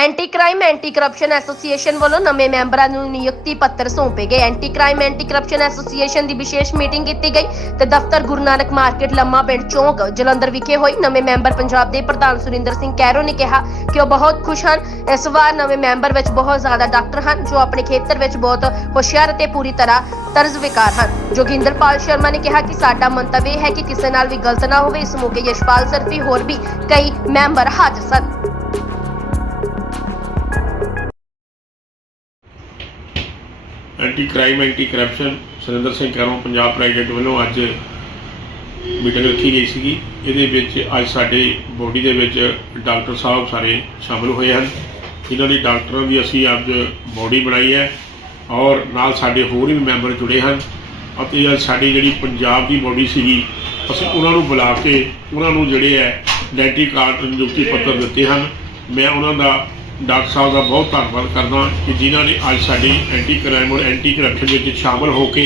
Anti crime anti corruption association ਵੱਲੋਂ ਨਵੇਂ ਮੈਂਬਰਾਂ ਨੂੰ ਨਿਯੁਕਤੀ ਪੱਤਰ ਸੌਂਪੇ ਗਏ। Anti crime anti corruption association ਦੀ ਵਿਸ਼ੇਸ਼ ਮੀਟਿੰਗ ਕੀਤੀ ਗਈ ਤੇ ਦਫ਼ਤਰ ਗੁਰੂ ਨਾਨਕ ਮਾਰਕੀਟ, ਲੰਮਾ ਪਿੰਡ, ਚੌਂਕ, ਜਲੰਧਰ ਵਿਖੇ ਹੋਈ। ਨਵੇਂ ਮੈਂਬਰ ਪੰਜਾਬ ਦੇ ਪ੍ਰਧਾਨ ਸੁਰਿੰਦਰ ਸਿੰਘ ਕੈਰੋ ਨੇ ਕਿਹਾ ਕਿ ਉਹ ਬਹੁਤ ਖੁਸ਼ ਹਨ। ਇਸ ਵਾਰ ਨਵੇਂ ਮੈਂਬਰ ਵਿੱਚ ਬਹੁਤ ਜ਼ਿਆਦਾ ਡਾਕਟਰ ਹਨ, ਜੋ ਆਪਣੇ ਖੇਤਰ ਵਿੱਚ ਬਹੁਤ ਹੁਸ਼ਿਆਰ ਅਤੇ ਪੂਰੀ ਤਰ੍ਹਾਂ ਤਰਜ਼ਵਿਕਾਰ ਹਨ। ਜੋਗਿੰਦਰਪਾਲ ਸ਼ਰਮਾ ਨੇ ਕਿਹਾ ਕਿ ਸਾਡਾ ਮੰਤਵ ਇਹ ਹੈ ਕਿ ਕਿਸੇ ਨਾਲ ਵੀ ਗਲਤ ਨਾ ਹੋਵੇ। ਇਸ ਮੌਕੇ ਯਸ਼ਪਾਲ ਸਰਫੀ, ਹੋਰ ਵੀ ਕਈ ਮੈਂਬਰ ਹਾਜ਼ਰ ਸਨ। Anti crime anti corruption Surinder Singh Kairon Punjab private ਵੱਲੋਂ ਅੱਜ ਮੀਟਿੰਗ ਰੱਖੀ ਗਈ ਸੀਗੀ। ਇਹਦੇ ਵਿੱਚ ਅੱਜ ਸਾਡੇ ਬੋਡੀ ਦੇ ਵਿੱਚ ਡਾਕਟਰ ਸਾਹਿਬ ਸਾਰੇ ਸ਼ਾਮਲ ਹੋਏ ਹਨ। ਇਹਨਾਂ ਦੀ ਡਾਕਟਰਾਂ ਦੀ ਅਸੀਂ ਅੱਜ ਬੋਡੀ ਬਣਾਈ ਹੈ ਔਰ ਨਾਲ ਸਾਡੇ ਹੋਰ ਵੀ ਮੈਂਬਰ ਜੁੜੇ ਹਨ ਅਤੇ ਅੱਜ ਸਾਡੀ ਜਿਹੜੀ ਪੰਜਾਬ ਦੀ ਬੋਡੀ ਸੀਗੀ, ਅਸੀਂ ਉਹਨਾਂ ਨੂੰ ਬੁਲਾ ਕੇ ਉਹਨਾਂ ਨੂੰ ਜਿਹੜੇ ਹੈ ਡੈਂਟੀ ਕਾਰਡ ਨਿਯੁਕਤੀ ਪੱਤਰ ਦਿੱਤੇ ਹਨ। ਮੈਂ ਉਹਨਾਂ ਦਾ ਡਾਕਟਰ ਸਾਹਿਬ ਦਾ ਬਹੁਤ ਧੰਨਵਾਦ ਕਰਦਾ ਕਿ ਜਿਨ੍ਹਾਂ ਨੇ ਅੱਜ ਸਾਡੀ ਐਂਟੀ ਕ੍ਰਾਈਮ ਔਰ ਐਂਟੀ ਕਰਪਸ਼ਨ ਵਿੱਚ ਸ਼ਾਮਲ ਹੋ ਕੇ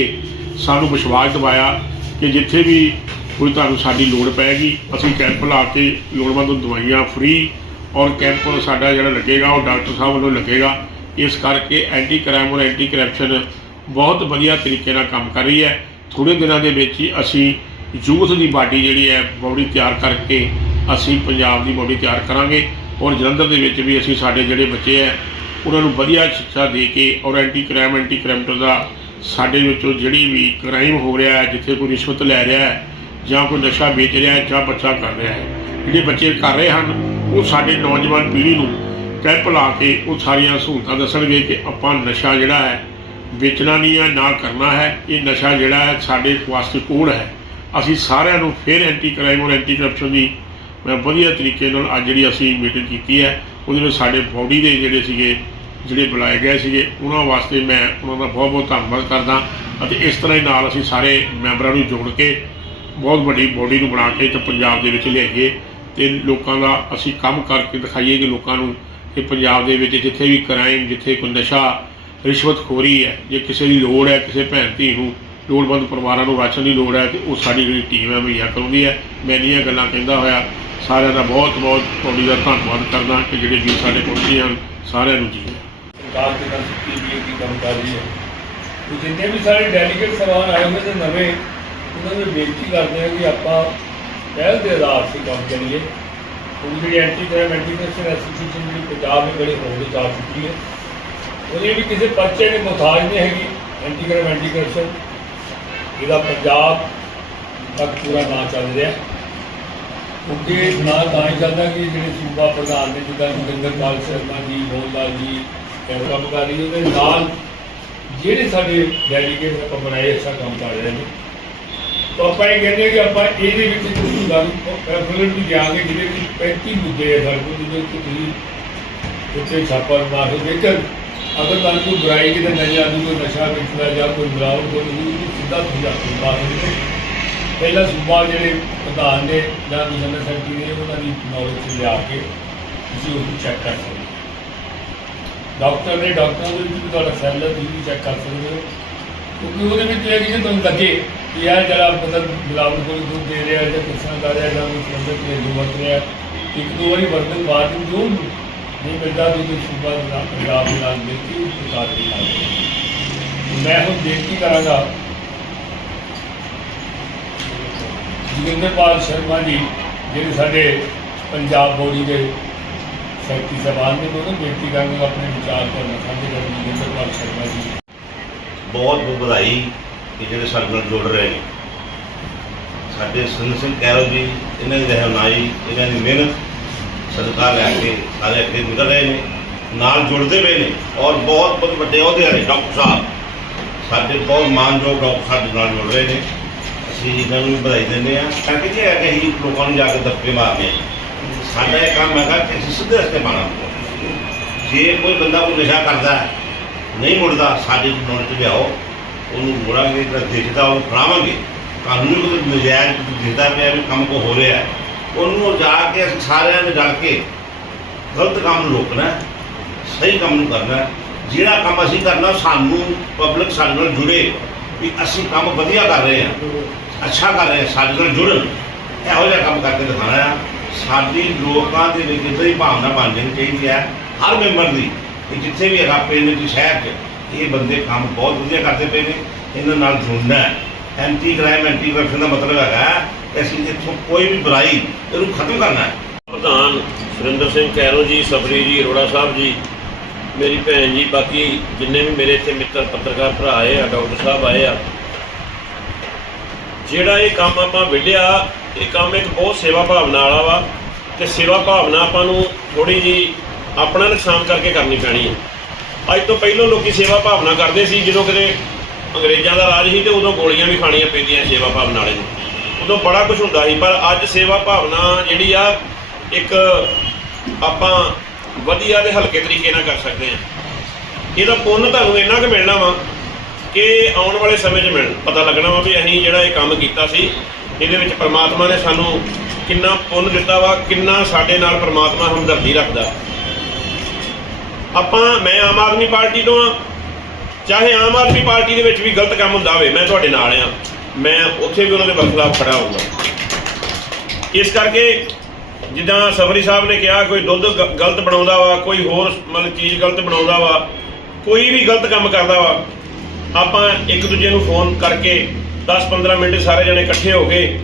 ਸਾਨੂੰ ਵਿਸ਼ਵਾਸ ਦਿਵਾਇਆ ਕਿ ਜਿੱਥੇ ਵੀ ਕੋਈ ਤੁਹਾਨੂੰ ਸਾਡੀ ਲੋੜ ਪੈਗੀ ਅਸੀਂ ਕੈਂਪ ਲਾ ਕੇ ਲੋੜਵੰਦ ਨੂੰ ਦਵਾਈਆਂ ਫ੍ਰੀ ਔਰ ਕੈਂਪ ਸਾਡਾ ਜਿਹੜਾ ਲੱਗੇਗਾ, ਉਹ ਡਾਕਟਰ ਸਾਹਿਬ ਵੱਲੋਂ ਲੱਗੇਗਾ। ਇਸ ਕਰਕੇ ਐਂਟੀ ਕ੍ਰਾਈਮ ਔਰ ਐਂਟੀ ਕਰਪਸ਼ਨ ਬਹੁਤ ਵਧੀਆ ਤਰੀਕੇ ਨਾਲ ਕੰਮ ਕਰ ਰਹੀ ਹੈ। ਥੋੜੇ ਦਿਨਾਂ ਦੇ ਵਿੱਚ ਹੀ ਅਸੀਂ ਯੂਥ ਦੀ ਬਾਡੀ ਜਿਹੜੀ ਹੈ, ਬੋਡੀ ਤਿਆਰ ਕਰਕੇ ਅਸੀਂ ਪੰਜਾਬ ਦੀ ਬੋਡੀ ਤਿਆਰ ਕਰਾਂਗੇ। ਔਰ ਜਲੰਧਰ ਦੇ ਵਿੱਚ ਵੀ ਅਸੀਂ ਸਾਡੇ ਜਿਹੜੇ ਬੱਚੇ ਹੈ ਉਹਨਾਂ ਨੂੰ ਵਧੀਆ ਸਿੱਖਿਆ ਦੇ ਕੇ ਔਰ ਐਂਟੀ ਕ੍ਰਾਈਮ ਐਂਟੀ ਕਰਪਸ਼ਨ ਦਾ ਸਾਡੇ ਵਿੱਚੋਂ ਜਿਹੜੀ ਵੀ ਕ੍ਰਾਈਮ ਹੋ ਰਿਹਾ ਹੈ, ਜਿੱਥੇ ਕੋਈ ਰਿਸ਼ਵਤ ਲੈ ਰਿਹਾ ਹੈ ਜਾਂ ਕੋਈ ਨਸ਼ਾ ਵੇਚ ਰਿਹਾ ਹੈ ਜਾਂ ਬੱਚਾ ਕਰ ਰਿਹਾ ਹੈ, ਜਿਹੜੇ ਬੱਚੇ ਕਰ ਰਹੇ ਹਨ, ਉਹ ਸਾਡੇ ਨੌਜਵਾਨ ਪੀੜ੍ਹੀ ਨੂੰ ਕੈਂਪ ਲਾ ਕੇ ਉਹ ਸਾਰੀਆਂ ਸਹੂਲਤਾਂ ਦੱਸਣਗੇ ਕਿ ਆਪਾਂ ਨਸ਼ਾ ਜਿਹੜਾ ਹੈ, ਵੇਚਣਾ ਨਹੀਂ ਹੈ, ਨਾ ਕਰਨਾ ਹੈ, ਇਹ ਨਸ਼ਾ ਜਿਹੜਾ ਹੈ ਸਾਡੇ ਵਾਸਤੇ ਕੋੜ ਹੈ। ਅਸੀਂ ਸਾਰਿਆਂ ਨੂੰ ਫਿਰ ਐਂਟੀ ਕ੍ਰਾਈਮ ਔਰ ਐਂਟੀ ਕਰਪਸ਼ਨ ਦੀ ਵਧੀਆ ਤਰੀਕੇ ਨਾਲ ਅੱਜ ਜਿਹੜੀ ਅਸੀਂ ਮੀਟਿੰਗ ਕੀਤੀ ਹੈ, ਉਹਦੇ ਵਿੱਚ ਸਾਡੇ ਬੋਡੀ ਦੇ ਜਿਹੜੇ ਸੀਗੇ, ਜਿਹੜੇ ਬੁਲਾਏ ਗਏ ਸੀਗੇ, ਉਹਨਾਂ ਵਾਸਤੇ ਮੈਂ ਉਹਨਾਂ ਦਾ ਬਹੁਤ ਬਹੁਤ ਧੰਨਵਾਦ ਕਰਦਾ ਅਤੇ ਇਸ ਤਰ੍ਹਾਂ ਹੀ ਨਾਲ ਅਸੀਂ ਸਾਰੇ ਮੈਂਬਰਾਂ ਨੂੰ ਜੋੜ ਕੇ ਬਹੁਤ ਵੱਡੀ ਬੋਡੀ ਨੂੰ ਬਣਾ ਕੇ ਤੇ ਪੰਜਾਬ ਦੇ ਵਿੱਚ ਲਿਆਈਏ ਤੇ ਲੋਕਾਂ ਦਾ ਅਸੀਂ ਕੰਮ ਕਰਕੇ ਦਿਖਾਈਏ ਕਿ ਲੋਕਾਂ ਨੂੰ ਕਿ ਪੰਜਾਬ ਦੇ ਵਿੱਚ ਜਿੱਥੇ ਵੀ ਕ੍ਰਾਈਮ ਜਿੱਥੇ ਕੋਈ ਨਸ਼ਾ ਰਿਸ਼ਵਤਖੋਰੀ ਹੈ, ਜੇ ਕਿਸੇ ਦੀ ਲੋੜ ਹੈ, ਕਿਸੇ ਭੈਣ ਧੀ ਨੂੰ ਲੋੜਵੰਦ ਪਰਿਵਾਰਾਂ ਨੂੰ ਰਾਸ਼ਨ ਦੀ ਲੋੜ ਹੈ ਤੇ ਉਹ ਸਾਡੀ ਜਿਹੜੀ ਟੀਮ ਹੈ ਮੁਹੱਈਆ ਕਰਾਉਂਦੀ ਹੈ। ਮੈਂ ਇੰਨੀਆਂ ਗੱਲਾਂ ਕਹਿੰਦਾ ਹੋਇਆ, ਸਾਰਿਆਂ ਦਾ ਬਹੁਤ ਬਹੁਤ ਤੁਹਾਡੀ ਦਾ ਧੰਨਵਾਦ ਕਰਦਾ ਕਿ ਜਿਹੜੇ ਵੀ ਸਾਡੇ ਪਹੁੰਚੇ ਹਨ, ਸਾਰਿਆਂ ਨੂੰ ਜੀ। ਸਰਕਾਰ ਦੇ ਨਾਲ ਸਿੱਖੀ ਵੀ ਕੀ ਕੰਮ ਕਰ ਰਹੀ ਹੈ। ਤੇ ਜਿੰਨੇ ਵੀ ਸਾਰੇ ਡੈਲੀਗੇਟ ਸਵਾਲ ਆਏ ਹੋਏ ਨੇ ਨਵੇਂ, ਉਹਨਾਂ ਨੂੰ ਬੇਨਤੀ ਕਰਦੇ ਹਾਂ ਕਿ ਆਪਾਂ ਪਹਿਲ ਦੇ ਆਧਾਰ ਤੇ ਕੰਮ ਕਰੀਏ। ਉਹ ਜਿਹੜੀ anti crime anti corruption association ਜਿਹੜੀ ਪੰਜਾਬ ਵਿੱਚ ਬੜੀ ਹੋਂਦ ਚ ਆ ਚੁੱਕੀ ਹੈ। ਉਹਦੇ ਵੀ ਕਿਸੇ ਪਰਚੇ ਦੇ ਮੁਤਾਜ ਨਹੀਂ ਹੈਗੀ। ਐਂਟੀ ਕ੍ਰਾਈਮ ਐਂਟੀ ਕਰਪਸ਼ਨ ਇਹਦਾ ਪੰਜਾਬ ਤੱਕ ਪੂਰਾ ਨਾ ਚੱਲ ਰਿਹਾ। ਕਿਉਂਕਿ ਨਾਲ ਤਾਂ ਹੀ ਚੱਲਦਾ ਕਿ ਜਿਹੜੇ ਸੂਬਾ ਪ੍ਰਧਾਨ ਨੇ, ਜਿੱਦਾਂ ਜੋਗਿੰਦਰ ਪਾਲ ਸ਼ਰਮਾ ਜੀ ਮੋਹਨਲਾਲ ਜੀ ਇਹ ਕੰਮ ਕਰ ਰਹੀ ਉਹਦੇ ਨਾਲ ਜਿਹੜੇ ਸਾਡੇ ਡੈਲੀਗੇਟ ਆਪਾਂ ਬਣਾਏ, ਅੱਛਾ ਕੰਮ ਕਰ ਰਹੇ ਨੇ। ਤਾਂ ਆਪਾਂ ਇਹ ਕਹਿੰਦੇ ਕਿ ਆਪਾਂ ਇਹਦੇ ਵਿੱਚ ਕੁਝ ਗੱਲ ਪ੍ਰੈਫਰੈਂਸ ਵੀ ਦਿਆਂਗੇ ਜਿਹਦੇ ਵਿੱਚ 35 ਮੁੱਦੇ ਆ ਸਾਡੇ ਕੋਲ, ਜਿਹਦੇ ਵਿੱਚ ਤੁਸੀਂ ਉੱਤੇ ਛਾਪਾ ਮਾਰ ਕੇ ਦੇਖਣ ਅਗਰ ਤੁਹਾਨੂੰ ਕੋਈ ਬੁਰਾਈ ਕਿਤੇ ਨਜ਼ਰ ਆਉਂਦੀ, ਕੋਈ ਨਸ਼ਾ ਵੇਚਦਾ ਜਾਂ ਕੋਈ ਮਿਲਾਵਟ ਕੋਈ ਨਹੀਂ ਸਿੱਧਾ ਤੁਸੀਂ ਆਪਣੀ ਬਾਤ ਨਹੀਂ ਪਹਿਲਾ ਸੂਬਾ ਜਿਹੜੇ ਪ੍ਰਧਾਨ ਨੇ ਜਾਂ ਜਨਰਲ ਸੈਕਟਰੀ ਨੇ, ਉਹਨਾਂ ਦੀ ਨੌਲੇਜ ਲਿਆ ਕੇ ਤੁਸੀਂ ਉਹਨੂੰ ਚੈੱਕ ਕਰ ਸਕਦੇ ਹੋ। ਡਾਕਟਰ ਨੇ ਡਾਕਟਰਾਂ ਦੇ ਵਿੱਚ ਤੁਹਾਡਾ ਸੈੱਲ ਹੈ, ਤੁਸੀਂ ਵੀ ਚੈੱਕ ਕਰ ਸਕਦੇ ਹੋ। ਕਿਉਂਕਿ ਉਹਦੇ ਵਿੱਚ ਇਹ ਕਿ ਜੇ ਤੁਹਾਨੂੰ ਲੱਗੇ ਕਿ ਯਾਰ ਜਿਹੜਾ ਮਤਲਬ ਮਿਲਾਵਟ ਕੋਈ ਦੁੱਧ ਦੇ ਰਿਹਾ ਜਾਂ ਕਿਸ ਤਰ੍ਹਾਂ ਕਰ ਰਿਹਾ ਜਾਂ ਕੋਈ ਸੰਬੰਧਿਤ ਨੇ ਵਰਤ ਰਿਹਾ, ਇੱਕ ਦੋ ਵਾਰੀ ਵਰਤਣ ਬਾਅਦ ਵੀ ਜੋ ਨਹੀਂ ਮਿਲਦਾ ਵੀ ਕੋਈ ਸੂਬਾ ਦੇ ਨਾਲ ਪੰਜਾਬ ਦੇ ਨਾਲ ਮਿਲ ਕੇ ਉਸ ਦੀ ਨਾਲ ਮੈਂ ਹੁਣ ਬੇਨਤੀ ਕਰਾਂਗਾ। ਜੋਗਿੰਦਰਪਾਲ ਸ਼ਰਮਾ ਜੀ, ਜਿਹੜੇ ਸਾਡੇ ਪੰਜਾਬ ਬੋਡੀ ਦੇ ਸੈਕਟਰੀ ਸਾਹਿਬਾਨ ਨੇ, ਉਹਨਾਂ ਬੇਨਤੀ ਕਰਾਂਗਾ ਆਪਣੇ ਵਿਚਾਰ ਕਰਨਾ ਸਾਂਝੇ ਕਰਨ ਜੋਗਿੰਦਰਪਾਲ ਸ਼ਰਮਾ ਜੀ। ਬਹੁਤ ਬਹੁਤ ਵਧਾਈ ਕਿ ਜਿਹੜੇ ਸਾਡੇ ਨਾਲ ਜੁੜ ਰਹੇ ਨੇ। ਸਾਡੇ ਸੁਨ ਸਿੰਘ ਕੈਰੋ ਜੀ, ਇਹਨਾਂ ਦੀ ਰਹਿਨਮਾਈ ਇਹਨਾਂ ਦੀ ਮਿਹਨਤ ਸਦਕਾ ਲੈ ਕੇ ਸਾਰੇ ਅੱਗੇ ਨਿਕਲ ਰਹੇ ਨੇ, ਨਾਲ ਜੁੜਦੇ ਪਏ ਨੇ ਔਰ ਬਹੁਤ ਬਹੁਤ ਵੱਡੇ ਅਹੁਦੇ ਵਾਲੇ ਡਾਕਟਰ ਸਾਹਿਬ। ਸਾਡੇ ਬਹੁਤ ਮਾਨਯੋਗ ਡਾਕਟਰ ਸਾਡੇ ਨਾਲ ਜੁੜ ਰਹੇ ਨੇ। ਅਸੀਂ ਇਹਨਾਂ ਨੂੰ ਵੀ ਵਧਾਈ ਦਿੰਦੇ ਹਾਂ। ਕਰਕੇ ਜੀ ਹੈ ਕਿ ਅਸੀਂ ਲੋਕਾਂ ਨੂੰ ਜਾ ਕੇ ਧੱਕੇ ਮਾਰਨੇ ਆ। ਸਾਡਾ ਇਹ ਕੰਮ ਹੈਗਾ ਕਿ ਅਸੀਂ ਸਿੱਧੇ ਰਸਤੇ ਪਾਣਾ ਜੇ ਕੋਈ ਬੰਦਾ ਕੋਈ ਨਸ਼ਾ ਕਰਦਾ ਨਹੀਂ ਮੁੜਦਾ, ਸਾਡੇ ਨੌਲੇਜ ਲਿਆਓ, ਉਹਨੂੰ ਮੋੜਾਂਗੇ, ਜਿਹੜਾ ਦੇਖਦਾ, ਉਹਨੂੰ ਫੜਾਵਾਂਗੇ। ਕਾਨੂੰਨੀ ਕੋਈ ਨਜਾਇਜ਼ ਦਿਖਦਾ ਪਿਆ ਵੀ ਕੰਮ ਕੋ ਹੋ ਰਿਹਾ ਹੈ। ਉਹਨੂੰ ਜਾ ਕੇ ਅਸੀਂ ਸਾਰਿਆਂ ਨੇ ਰਲ ਕੇ ਗਲਤ ਕੰਮ ਨੂੰ ਰੋਕਣਾ ਹੈ, ਸਹੀ ਕੰਮ ਨੂੰ ਕਰਨਾ ਹੈ। ਜਿਹੜਾ ਕੰਮ ਅਸੀਂ ਕਰਨਾ ਸਾਨੂੰ ਪਬਲਿਕ ਸਾਡੇ ਨਾਲ ਜੁੜੇ ਵੀ ਅਸੀਂ ਕੰਮ ਵਧੀਆ ਕਰ ਰਹੇ ਹਾਂ ਅੱਛਾ ਕਰ ਰਹੇ ਹਾਂ ਸਾਡੇ ਨਾਲ ਜੁੜਨ ਇਹੋ ਜਿਹਾ ਕੰਮ ਕਰਕੇ ਦਿਖਾਣਾ ਹੈ ਸਾਡੀ ਲੋਕਾਂ ਦੇ ਵਿੱਚ ਇਦਾਂ ਹੀ ਭਾਵਨਾ ਬਣ ਜਾਣੀ ਚਾਹੀਦੀ ਹੈ ਹਰ ਮੈਂਬਰ ਦੀ ਕਿ ਜਿੱਥੇ ਵੀ ਹੈਗਾ ਪਿੰਡ ਚ ਸ਼ਹਿਰ ਚ ਇਹ ਬੰਦੇ ਕੰਮ ਬਹੁਤ ਵਧੀਆ ਕਰਦੇ ਪਏ ਨੇ ਇਹਨਾਂ ਨਾਲ ਜੁੜਨਾ ਹੈ ਐਂਟੀ ਕ੍ਰਾਈਮ ਐਂਟੀ ਕਰਪਸ਼ਨ ਦਾ ਮਤਲਬ ਹੈਗਾ ਅਸੀਂ ਇੱਥੋਂ ਕੋਈ ਵੀ ਬੁਰਾਈ ਇਹਨੂੰ ਖਤਮ ਕਰਨਾ ਹੈ। ਪ੍ਰਧਾਨ ਸੁਰਿੰਦਰ ਸਿੰਘ ਕੈਰੋ ਜੀ, ਸਬਰੀ ਜੀ, ਅਰੋੜਾ ਸਾਹਿਬ ਜੀ, ਮੇਰੀ ਭੈਣ ਜੀ, ਬਾਕੀ ਜਿੰਨੇ ਵੀ ਮੇਰੇ ਇੱਥੇ ਮਿੱਤਰ, ਪੱਤਰਕਾਰ ਭਰਾ ਆਏ ਆ, ਡਾਕਟਰ ਸਾਹਿਬ ਆਏ ਆ, ਜਿਹੜਾ ਇਹ ਕੰਮ ਆਪਾਂ ਵਿੱਢਿਆ, ਇਹ ਕੰਮ ਇੱਕ ਬਹੁਤ ਸੇਵਾ ਭਾਵਨਾ ਵਾਲਾ ਵਾ ਤੇ ਸੇਵਾ ਭਾਵਨਾ ਆਪਾਂ ਨੂੰ ਥੋੜੀ ਜੀ ਆਪਣਾ ਨੁਕਸਾਨ ਕਰਕੇ ਕਰਨੀ ਪੈਣੀ ਹੈ। ਅੱਜ ਤੋਂ ਪਹਿਲਾਂ ਲੋਕੀ ਸੇਵਾ ਭਾਵਨਾ ਕਰਦੇ ਸੀ, ਜਦੋਂ ਕਿਤੇ ਅੰਗਰੇਜ਼ਾਂ ਦਾ ਰਾਜ ਸੀ ਤੇ ਉਦੋਂ ਗੋਲੀਆਂ ਵੀ ਖਾਣੀਆਂ ਪੈਂਦੀਆਂ ਸੇਵਾ ਭਾਵਨਾ ਵਾਲੇ ਨੂੰ। ਉਦੋਂ ਬੜਾ ਕੁਝ ਹੁੰਦਾ ਸੀ, ਪਰ ਅੱਜ ਸੇਵਾ ਭਾਵਨਾ ਜਿਹੜੀ ਆ, ਇੱਕ ਆਪਾਂ ਵਧੀਆ ਤੇ ਹਲਕੇ ਤਰੀਕੇ ਨਾਲ ਕਰ ਸਕਦੇ ਆ ਇਹਦਾ ਪੁੰਨ ਤੁਹਾਨੂੰ ਇੰਨਾ ਕੁ ਮਿਲਣਾ ਵਾ ਕਿ ਆਉਣ ਵਾਲੇ ਸਮੇਂ 'ਚ ਮਿਲ, ਪਤਾ ਲੱਗਣਾ ਵਾ ਵੀ ਅਸੀਂ ਜਿਹੜਾ ਇਹ ਕੰਮ ਕੀਤਾ ਸੀ, ਇਹਦੇ ਵਿੱਚ ਪਰਮਾਤਮਾ ਨੇ ਸਾਨੂੰ ਕਿੰਨਾ ਪੁੰਨ ਦਿੱਤਾ ਵਾ, ਕਿੰਨਾ ਸਾਡੇ ਨਾਲ ਪਰਮਾਤਮਾ ਹਮਦਰਦੀ ਰੱਖਦਾ। ਆਪਾਂ, ਮੈਂ ਆਮ ਆਦਮੀ ਪਾਰਟੀ ਤੋਂ ਆ, ਚਾਹੇ ਆਮ ਆਦਮੀ ਪਾਰਟੀ ਦੇ ਵਿੱਚ ਵੀ ਗਲਤ ਕੰਮ ਹੁੰਦਾ ਹੋਵੇ, ਮੈਂ ਤੁਹਾਡੇ ਨਾਲ ਆ। ਮੈਂ ਉੱਥੇ ਵੀ ਉਹਨਾਂ ਦੇ ਬਖਲਾਫ ਖੜਾ ਹੋਊਗਾ। ਇਸ ਕਰਕੇ ਜਿੱਦਾਂ ਸਫਰੀ ਸਾਹਿਬ ਨੇ ਕਿਹਾ, ਕੋਈ ਦੁੱਧ ਗ- ਗਲਤ ਬਣਾਉਂਦਾ ਵਾ, ਕੋਈ ਹੋਰ ਮਤਲਬ ਚੀਜ਼ ਗਲਤ ਬਣਾਉਂਦਾ ਵਾ, ਕੋਈ ਵੀ ਗਲਤ ਕੰਮ ਕਰਦਾ ਵਾ, ਆਪਾਂ ਇੱਕ ਦੂਜੇ ਨੂੰ ਫੋਨ ਕਰਕੇ 10-15 ਮਿੰਟ ਸਾਰੇ ਜਣੇ ਇਕੱਠੇ ਹੋ ਕੇ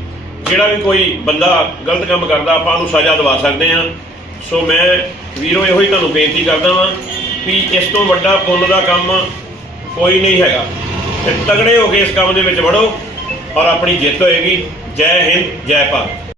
ਜਿਹੜਾ ਵੀ ਕੋਈ ਬੰਦਾ ਗਲਤ ਕੰਮ ਕਰਦਾ, ਆਪਾਂ ਉਹਨੂੰ ਸਜ਼ਾ ਦਿਵਾ ਸਕਦੇ ਆ ਸੋ ਮੈਂ ਵੀਰੋ, ਇਹੋ ਹੀ ਤੁਹਾਨੂੰ ਬੇਨਤੀ ਕਰਦਾ ਵਾਂ ਵੀ ਇਸ ਤੋਂ ਵੱਡਾ ਪੁੰਨ ਦਾ ਕੰਮ ਕੋਈ ਨਹੀਂ ਹੈਗਾ। ਤੇ ਤਗੜੇ ਹੋ ਕੇ ਇਸ ਕੰਮ ਦੇ ਵਿੱਚ ਵੜੋ। ਔਰ ਆਪਣੀ ਜਿੱਤ ਹੋਏਗੀ। ਜੈ ਹਿੰਦ ਜੈ ਭਾਰਤ।